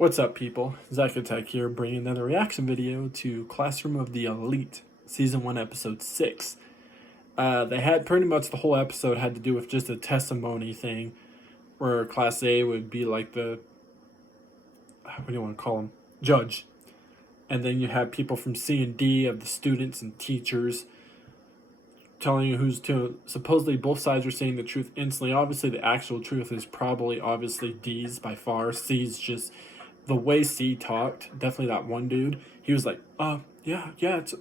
What's up, people? Zacatech here, bringing another reaction video to Classroom of the Elite, Season 1, Episode 6. They had pretty much the whole episode had to do with just a testimony thing, where Class A would be like the, what do you want to call them, judge. And then you have people from C and D of the students and teachers telling you who's to. Supposedly both sides are saying the truth instantly. Obviously the actual truth is probably obviously D's by far. C's just the way C talked. Definitely that one dude, he was like, yeah,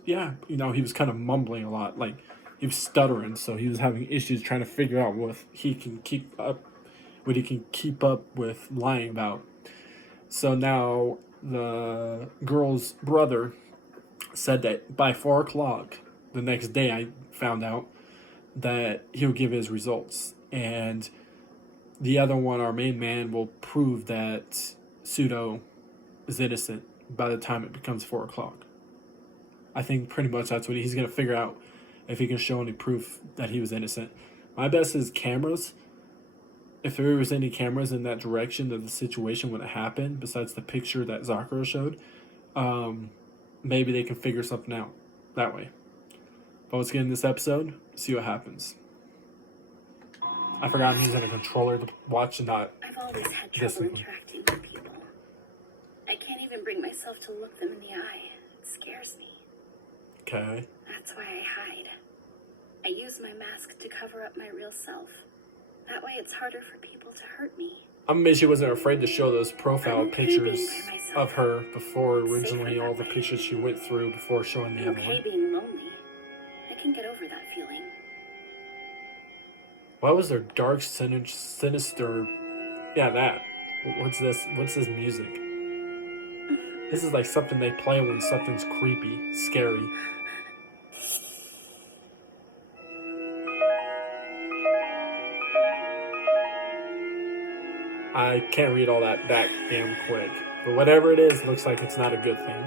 you know, he was kind of mumbling a lot, like he was stuttering, so he was having issues trying to figure out what he can keep up with lying about. So now the girl's brother said that by 4 o'clock the next day, I found out that he'll give his results, and the other one, our main man, will prove that Pseudo is innocent by the time it becomes 4 o'clock. I think pretty much that's what he's going to figure out, if he can show any proof that he was innocent. My best is cameras. If there was any cameras in that direction of the situation when it happened, besides the picture that Zakura showed, maybe they can figure something out that way. But let's get in this episode, see what happens. I forgot I'm using a controller to watch and not I've always had trouble interacting with people. I can't even bring myself to look them in the eye. It scares me. Okay. That's why I hide. I use my mask to cover up my real self. That way it's harder for people to hurt me. I'm amazed she wasn't afraid to show those profile pictures of her before originally, all the pictures she went through before showing the other one. Being lonely. I can get over that feeling. Why was there dark, sinister... Yeah, that. What's this? What's this music? This is like something they play when something's creepy, scary. I can't read all that damn quick. But whatever it is, looks like it's not a good thing.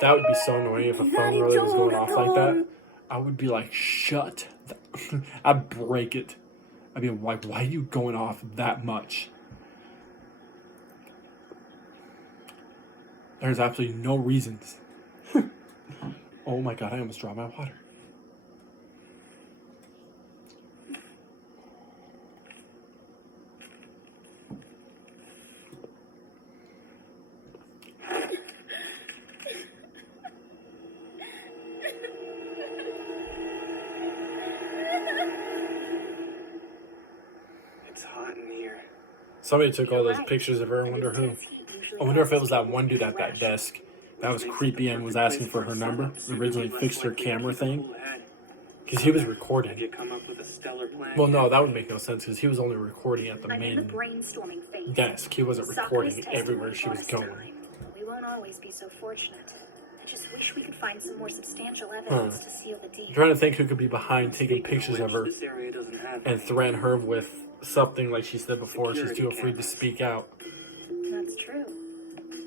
That would be so annoying if a phone really was going off like that. I would be like, shut. I'd break it. I'd be like, why are you going off that much? There's absolutely no reasons. Oh my god, I almost dropped my water. Somebody took all those pictures of her. I wonder who. I wonder if it was that one dude at that desk that was creepy and was asking for her number. Originally fixed her camera thing. Because he was recording. Well, no, that would make no sense because he was only recording at the main desk. He wasn't recording everywhere she was going. We won't always be so fortunate. I just wish we could find some more substantial evidence to seal the deal. I'm trying to think who could be behind taking pictures of her and threaten her with something like she said before. She's too afraid to speak out. That's true.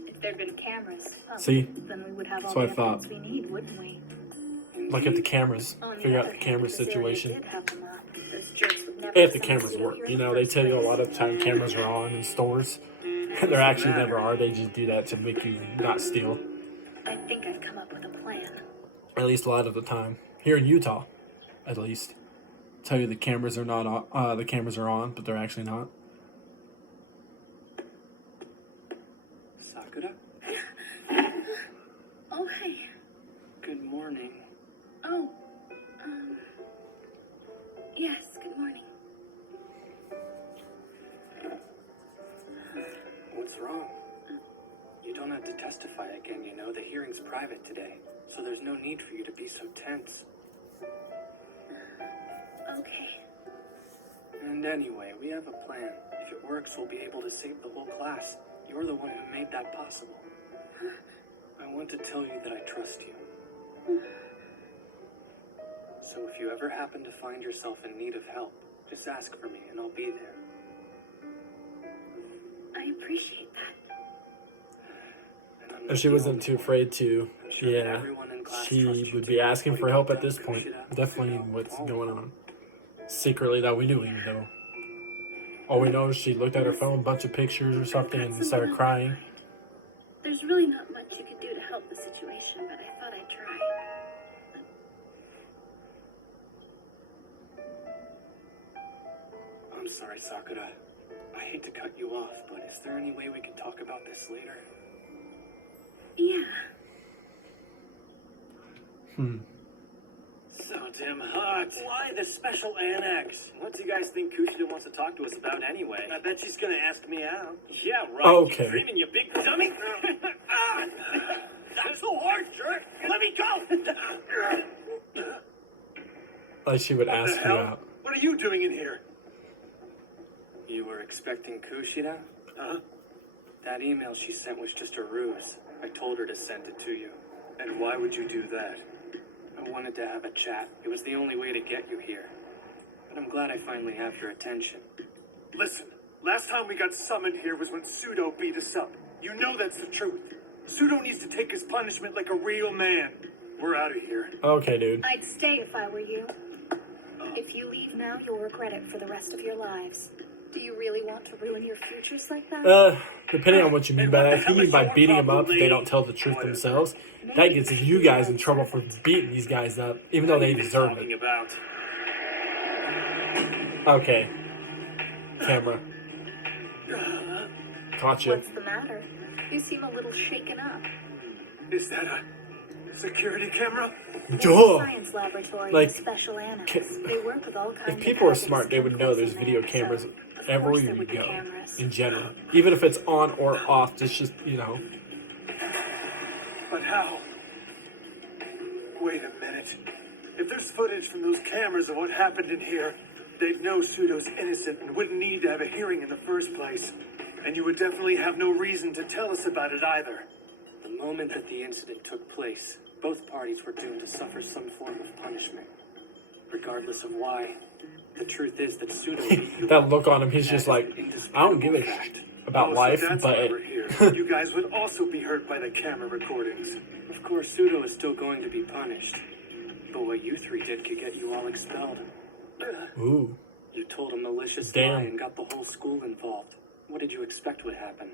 If there'd been cameras, see, then we would have all that's what the I thought. evidence we need, wouldn't we? Look at the cameras. Figure out the camera situation. If the cameras work, you know, they tell you a lot of the time cameras are on in stores. They actually never are. They just do that to make you not steal. I think I've come up with a plan. At least a lot of the time. Here in Utah, at least. Tell you the cameras are not on, the cameras are on, but they're actually not. Sakura? Oh, hey. Good morning. Oh, yes, good morning. What's wrong? You don't have to testify again, you know. The hearing's private today, so there's no need for you to be so tense. Okay. And anyway, we have a plan. If it works, we'll be able to save the whole class. You're the one who made that possible. I want to tell you that I trust you. So if you ever happen to find yourself in need of help, just ask for me and I'll be there. I appreciate that. If she wasn't too afraid to, yeah, she would be asking for help at this point. Definitely what's going on. Secretly that we knew, even though All we know is she looked at her phone, a bunch of pictures or something, and started crying. There's really not much you could do to help the situation, but I thought I'd try. I'm sorry, Sakura. I hate to cut you off, but is there any way we could talk about this later? Yeah. So damn hot. Why the special annex? What do you guys think Kushida wants to talk to us about anyway? I bet she's gonna ask me out. Yeah, right. Okay. You dreaming, you big dummy? That's so hard, jerk. Let me go. Like she would ask you out. What are you doing in here? You were expecting Kushida? Huh? That email she sent was just a ruse. I told her to send it to you. And why would you do that? I wanted to have a chat. It was the only way to get you here. But I'm glad I finally have your attention. Listen, last time we got summoned here was when Pseudo beat us up. You know that's the truth. Pseudo needs to take his punishment like a real man. We're out of here. Okay, dude. I'd stay if I were you. If you leave now, you'll regret it for the rest of your lives. Do you really want to ruin your futures like that? Depending on what you mean by that, if you mean by beating them up if they don't tell the truth themselves, that gets you guys in trouble for beating these guys up, even though they deserve it. About? Okay. Camera. Gotcha. What's the matter? You seem a little shaken up. Is that a security camera? Duh! Science laboratory, Like, special animals. They work with all kinds If of people are hazardous smart, they would know there's chemicals video in there, cameras so of course everywhere there you would be go, cameras. in general. Even if it's on or off, it's just, you know. But how? Wait a minute. If there's footage from those cameras of what happened in here, they'd know Pseudo's innocent and wouldn't need to have a hearing in the first place. And you would definitely have no reason to tell us about it either. The moment that the incident took place, both parties were doomed to suffer some form of punishment. Regardless of why, the truth is that Pseudo... That look on him, he's just like, I don't give a shit about life, so that's but... why we're here. You guys would also be hurt by the camera recordings. Of course, Pseudo is still going to be punished. But what you three did could get you all expelled. Ooh. You told a malicious Damn. lie and got the whole school involved. What did you expect would happen?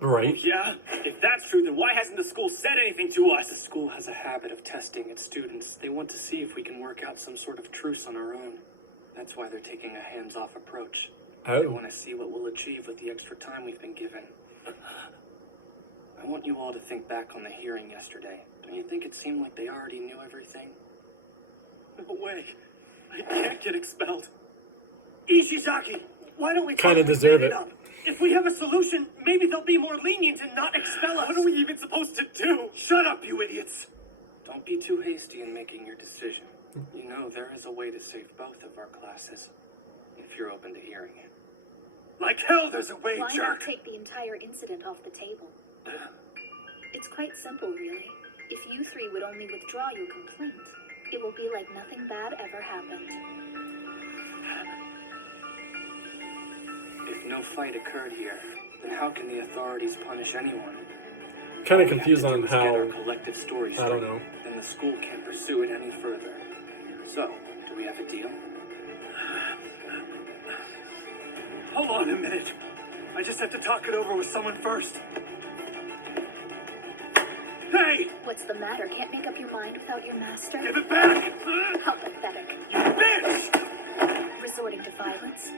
Right. Yeah? If that's true, then why hasn't the school said anything to us? The school has a habit of testing its students. They want to see if we can work out some sort of truce on our own. That's why they're taking a hands-off approach. They Oh. want to see what we'll achieve with the extra time we've been given. I want you all to think back on the hearing yesterday. Don't you think it seemed like they already knew everything? No way. I can't get expelled. Ishizaki, why don't we Kinda talk to deserve them it. up? If we have a solution, maybe they'll be more lenient and not expel us. What are we even supposed to do? Shut up, you idiots! Don't be too hasty in making your decision. You know, there is a way to save both of our classes, if you're open to hearing it. Like hell there's a way, Why not jerk! take the entire incident off the table? It's quite simple, really. If you three would only withdraw your complaint, it will be like nothing bad ever happened. If no fight occurred here, then how can the authorities punish anyone? Kind of All we confused have to on do is get our how... collective story I don't straight, know. Then the school can't pursue it any further. So, do we have a deal? Hold on a minute. I just have to talk it over with someone first. Hey! What's the matter? Can't make up your mind without your master? Give it back! How pathetic. You bitch! Resorting to violence?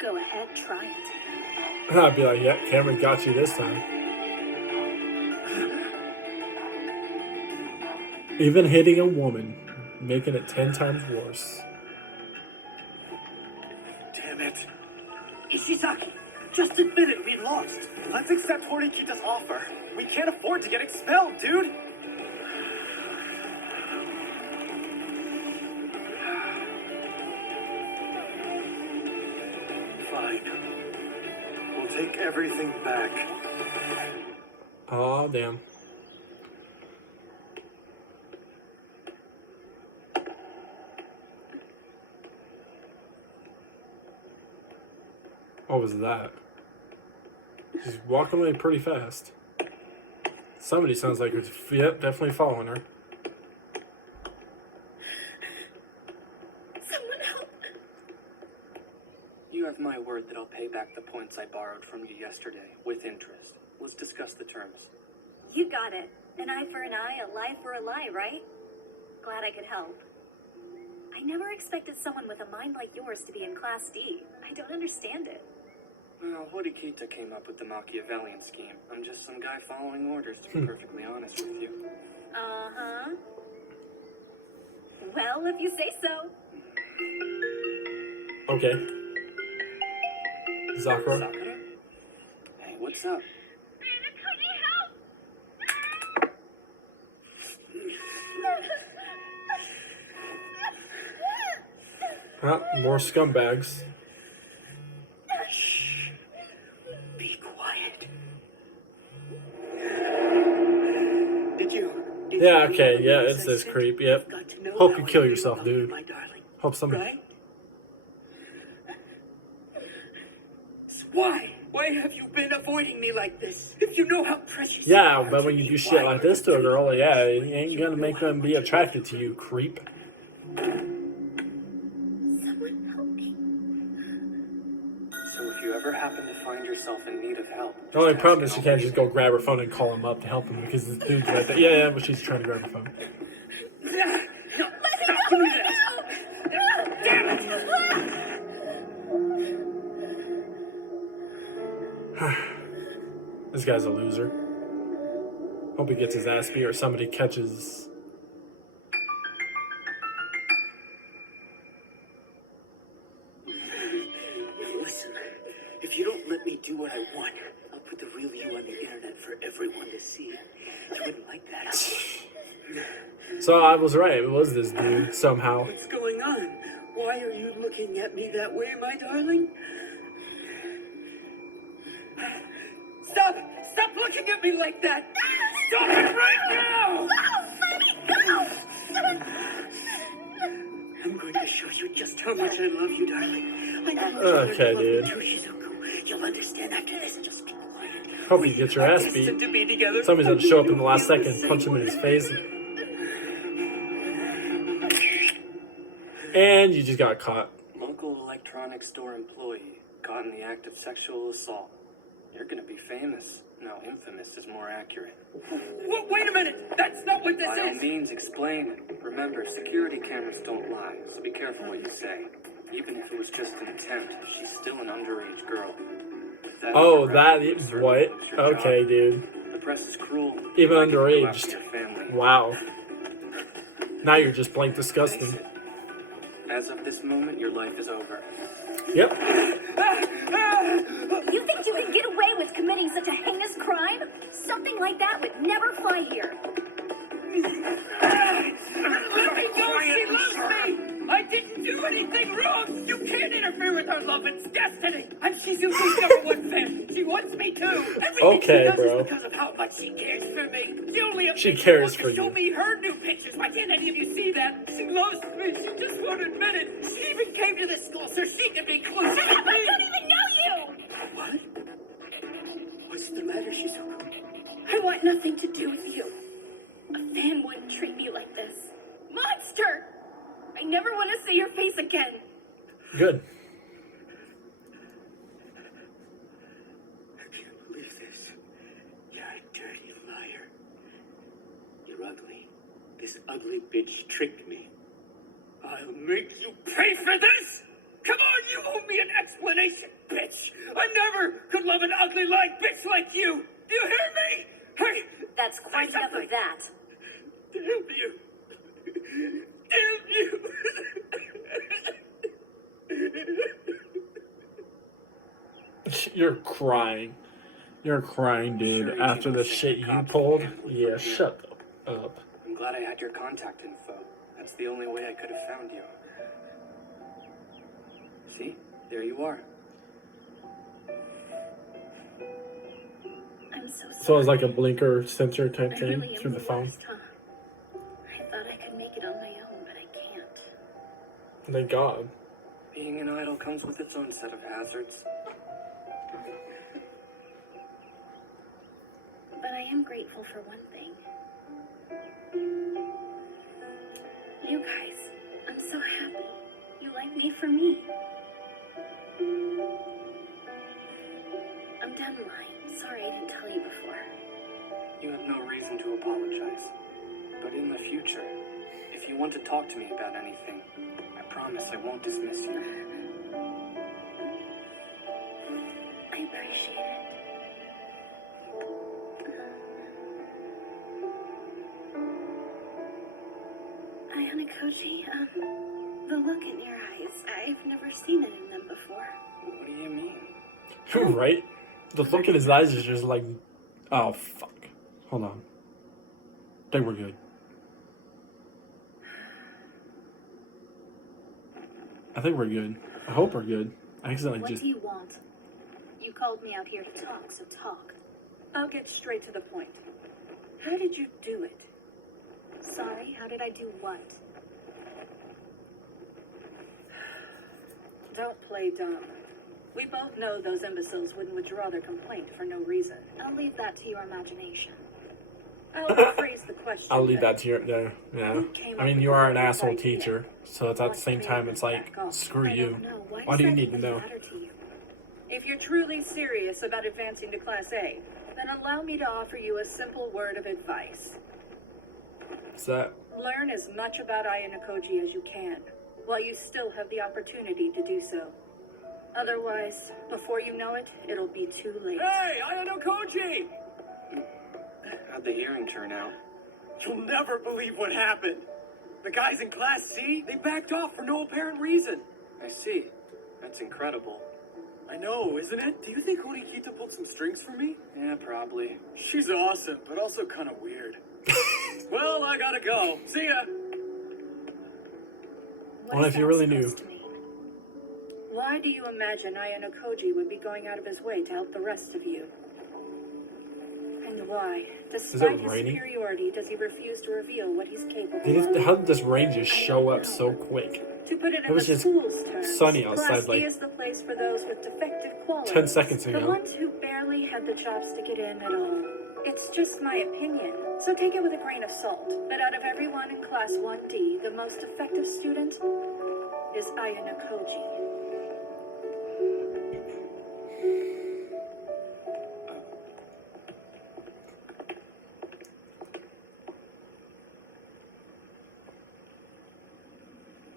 Go ahead, try it. I'd be like, yeah, Cameron got you this time. Even hitting a woman, making it 10 times worse. Damn it. Ishizaki, just admit it, we lost. Let's accept Horikita's offer. We can't afford to get expelled, dude! Fine. We'll take everything back. Aw, damn. What was that? She's walking away pretty fast. Somebody sounds like it's, yep, definitely following her. Someone help. You have my word that I'll pay back the points I borrowed from you yesterday, with interest. Let's discuss the terms. You got it. An eye for an eye, a lie for a lie, right? Glad I could help. I never expected someone with a mind like yours to be in Class D. I don't understand it. Well, Horikita came up with the Machiavellian scheme. I'm just some guy following orders, to be perfectly honest with you. Uh-huh. Well, if you say so. Okay. Sakura? Sakura? Hey, what's up? More scumbags. Shh. Be quiet. Yeah, okay, yeah, it's this creep, yep. Hope you kill yourself, dude. Hope somebody... Right? Why? Why have you been avoiding me like this? If you know how precious... Yeah, but when you do shit like this to a girl, yeah, you ain't gonna make them be attracted to you, creep. Someone help me. So if you ever happen to find yourself in need of help... The only problem is you can't just go grab her phone and call him up to help him because the dude's right there. Yeah, but she's trying to grab her phone. No, stop doing this! Damn it! This guy's a loser. Hope he gets his ass beat or somebody catches... Listen, if you don't let me do what I want, I'll put the real you on the internet for everyone to see. You wouldn't like that. So I was right, it was this dude, somehow. What's going on? Why are you looking at me that way, my darling? Stop! Stop looking at me like that! Stop it right now! I'm going to show you just how much I love you, darling. I know Okay, dude. You'll understand after this. Just be quiet. Hope you get your ass beat. Somebody's gonna show up in the last second, punch him in his face. And you just got caught. Local electronics store employee caught in the act of sexual assault. You're gonna be famous. No, infamous is more accurate. Wait a minute! That's not what this By all is! means, explain it. Remember, security cameras don't lie, so be careful what you say. Even if it was just an attempt, she's still an underage girl. If that Oh, is that correct, is you what? certainly lose your Okay, job. dude. The press is cruel. Even They can go underaged. after your family. Wow. Now you're just blank Face disgusting. it. As of this moment, your life is over. Yep. You think you can get away with committing such a heinous crime? Something like that would never fly here. Let me go! She loves me! I didn't do anything wrong! You can't interfere with her love, it's destiny! And she's Yuki's number one fan! She wants me too! Everything Okay, she does bro. is because of how much she cares for me! The only She update cares wants for to show you. me her new pictures! Why can't any of you see that? She loves me! She just won't admit it! She even came to this school so she could be closer to I me! don't even know you! What? What's the matter, Shizuku? I want nothing to do with you. A fan wouldn't treat me like this. Monster! I never want to see your face again. Good. I can't believe this. You're a dirty liar. You're ugly. This ugly bitch tricked me. I'll make you pay for this! Come on, you owe me an explanation, bitch! I never could love an ugly lying bitch like you! Do you hear me? Hey! That's quite enough of that. Damn you! Damn you! You're crying. You're crying, dude. After the shit you pulled. Yeah, shut up. I'm glad I had your contact info. That's the only way I could have found you. See? There you are. I'm so sorry. So it's like a blinker sensor type I thing really am through the phone. worst, huh? I thought I could make it on my own, but I can't. Thank God. Being an idol comes with its own set of hazards. But I am grateful for one thing. You guys, I'm so happy. You like me for me. I'm done lying. Sorry I didn't tell you before. You have no reason to apologize. But in the future, if you want to talk to me about anything, I promise I won't dismiss you. I appreciate it. Ayana-Koji, the look in your eyes, I've never seen it in them before. What do you mean? Right? The look in his eyes is just like, oh, fuck. Hold on. I think we're good. I think we're good. I hope we're good. I accidentally What just... do you want? You called me out here to talk, so talk. I'll get straight to the point. How did you do it? Sorry, how did I do what? Don't play dumb. We both know those imbeciles wouldn't withdraw their complaint for no reason. I'll leave that to your imagination. I'll rephrase the question. I'll leave then. that to your... Yeah. Who came I up mean, with you the are an great asshole idea? teacher, so it's at the What same made time, them it's like, back off? screw I you. don't know. Why Why does do you that need to even know? matter to you? If you're truly serious about advancing to Class A, then allow me to offer you a simple word of advice. Is that... Learn as much about Ayana-Koji as you can, while you still have the opportunity to do so. Otherwise, before you know it, it'll be too late. Hey, Ayano-Koji! How'd the hearing turn out? You'll never believe what happened. The guys in Class C, they backed off for no apparent reason. I see. That's incredible. I know, isn't it? Do you think Horikita pulled some strings for me? Yeah, probably. She's awesome, but also kind of weird. Well, I gotta go. See ya. What Well, is if you that really knew. supposed to mean? Why do you imagine Ayano-Koji would be going out of his way to help the rest of you? And why, despite his raining? superiority, does he refuse to reveal what he's capable How of? did this rain just show up so quick? To put it in was the just school's terms, sunny outside, Class D like, is the place for those with defective qualities. 10 seconds ago. The ones who barely had the chops to get in at all. It's just my opinion, so take it with a grain of salt. But out of everyone in Class 1D, the most effective student is Ayana-Koji.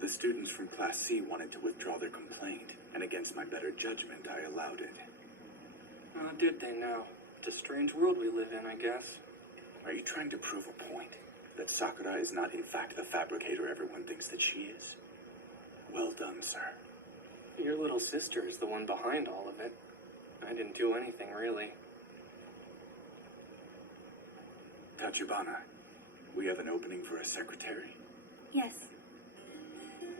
The students from Class C wanted to withdraw their complaint, and against my better judgment, I allowed it. Did they now? It's a strange world we live in, I guess. Are you trying to prove a point? That Sakura is not in fact the fabricator everyone thinks that she is? Well done, sir. Your little sister is the one behind all of it. I didn't do anything, really. Tachibana, we have an opening for a secretary. Yes.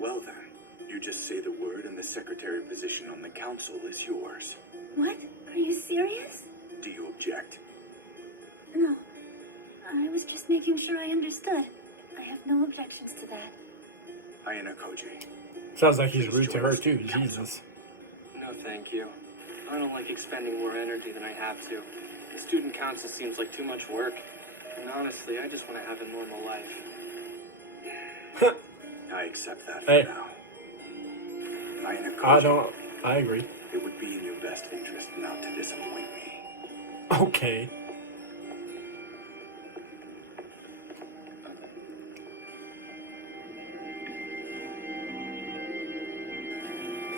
Well then, you just say the word and the secretary position on the council is yours. What? Are you serious? Do you object? No. I was just making sure I understood. I have no objections to that. Ayana-Koji. Sounds like he's rude to her too, Jesus. No, thank you. I don't like expending more energy than I have to. The student council seems like too much work. And honestly, I just want to have a normal life. I accept that Hey. for now. Ayana-Koji, I agree. it would be in your best interest not to disappoint me. Okay.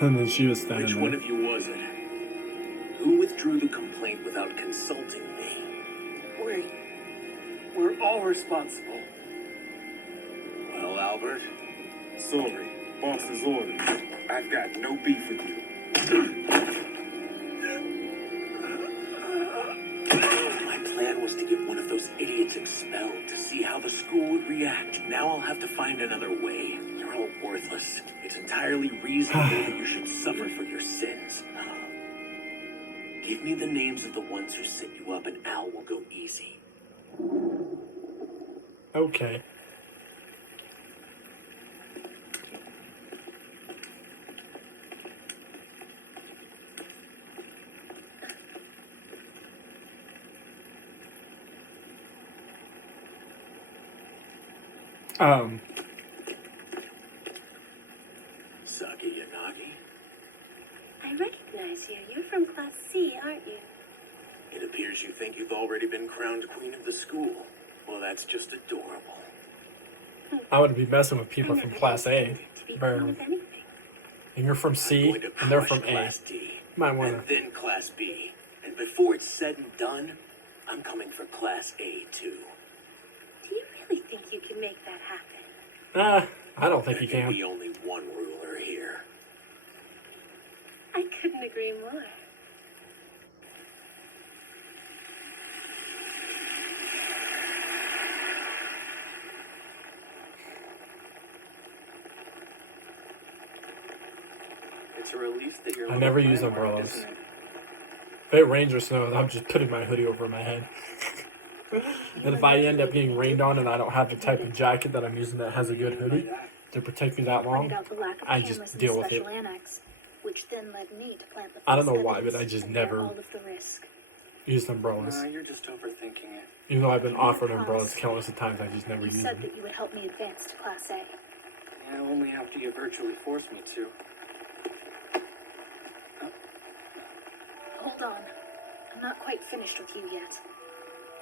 And then she was standing Which there. one of you was it? Who withdrew the complaint without consulting me? We're all responsible. Well, Albert, Sorry, boss's orders. I've got no beef with you. my plan was to get one of those idiots expelled to see how the school would react. Now I'll have to find another way. You're all worthless. It's entirely reasonable that you should suffer for your sins. Give me the names of the ones who set you up and Al will go easy. Okay. Saki Yanagi, I recognize you. You're from Class C, aren't you? It appears you think you've already been crowned queen of the school. Well, that's just adorable. I would be messing with people I from never Class A. intended to be queen of anything. And you're from I'm C, going to and they're crush from A. Class D, Might wanna. and then Class B. And before it's said and done, I'm coming for Class A too. Do you really think you can make that happen? I don't think There you can can. be only one ruler here. I couldn't agree more. It's a relief that you're. I never use umbrellas. If it rains or snows, I'm just putting my hoodie over my head. And if I end up getting rained on and I don't have the type of jacket that I'm using that has a good hoodie to protect me that long, Pointed out the lack of I cameras just in deal the with it. special annex, which then led me to plant the I don't know false why, but I evidence just and bear never all of the risk. use umbrellas. You're just overthinking it. Even though I've been offered umbrellas countless of times, I just never You use said them. that you would help me advance to Class A. Yeah, only after you virtually forced me to. Hold on. I'm not quite finished with you yet.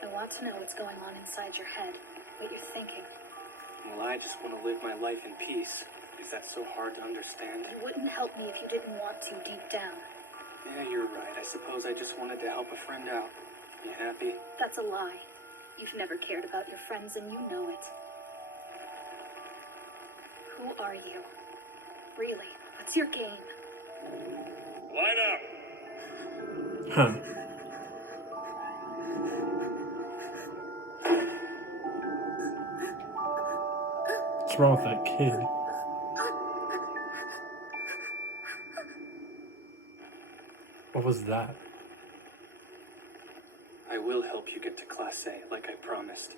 I want to know what's going on inside your head, what you're thinking. Well, I just want to live my life in peace. Is that so hard to understand? You wouldn't help me if you didn't want to deep down. Yeah, you're right. I suppose I just wanted to help a friend out. You happy? That's a lie. You've never cared about your friends and you know it. Who are you? Really, what's your game? Line up! Huh. What's wrong with that kid? What was that? I will help you get to Class A, like I promised.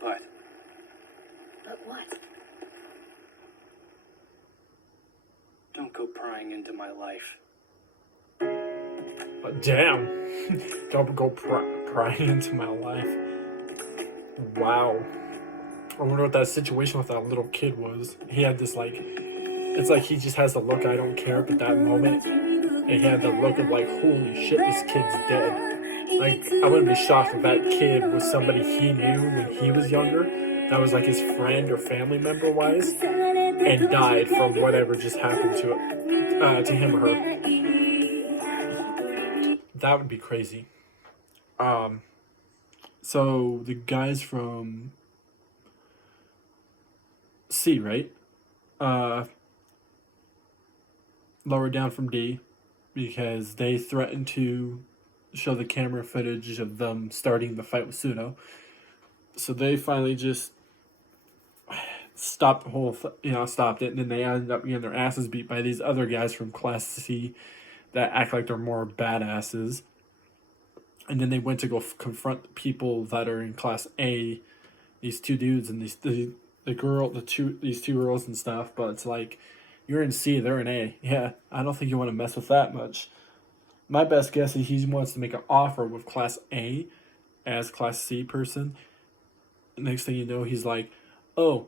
But But what? don't go prying into my life. Damn. Don't go prying into my life. Wow. I wonder what that situation with that little kid was. He had this, like, it's like he just has the look, I don't care, but that moment, and he had the look of, like, holy shit, this kid's dead. Like, I wouldn't be shocked if that kid was somebody he knew when he was younger, that was, like, his friend or family member-wise, and died from whatever just happened to him or her. That would be crazy. So the guys from C, right? Lower down from D, because they threatened to show the camera footage of them starting the fight with Pseudo. So they finally just stopped the whole, stopped it, and then they ended up getting their asses beat by these other guys from Class C that act like they're more badasses. And then they went to go confront the people that are in Class A, these two dudes and these two girls and stuff. But it's like, you're in C, they're in A. Yeah, I don't think you want to mess with that much. My best guess is he wants to make an offer with Class A as Class C person. Next thing you know, he's like, oh,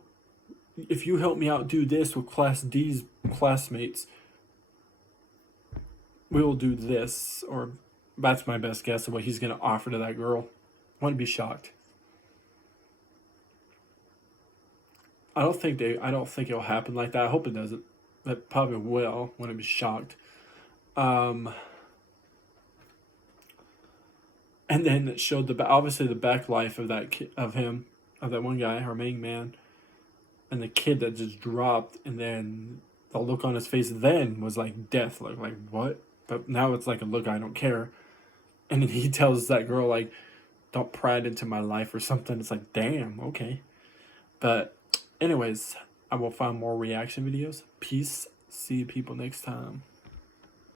if you help me out do this with Class D's classmates, we will do this. Or that's my best guess of what he's going to offer to that girl. I wouldn't be shocked. I don't think it'll happen like that. I hope it doesn't. It probably will. Wouldn't be shocked. And then it showed obviously the back life of that of that one guy, our main man, and the kid that just dropped, and then the look on his face then was like death, like what? But now it's like a look, I don't care. And then he tells that girl, like, don't pry it into my life or something. It's like, damn, okay. But anyways, I will find more reaction videos. Peace. See you people next time.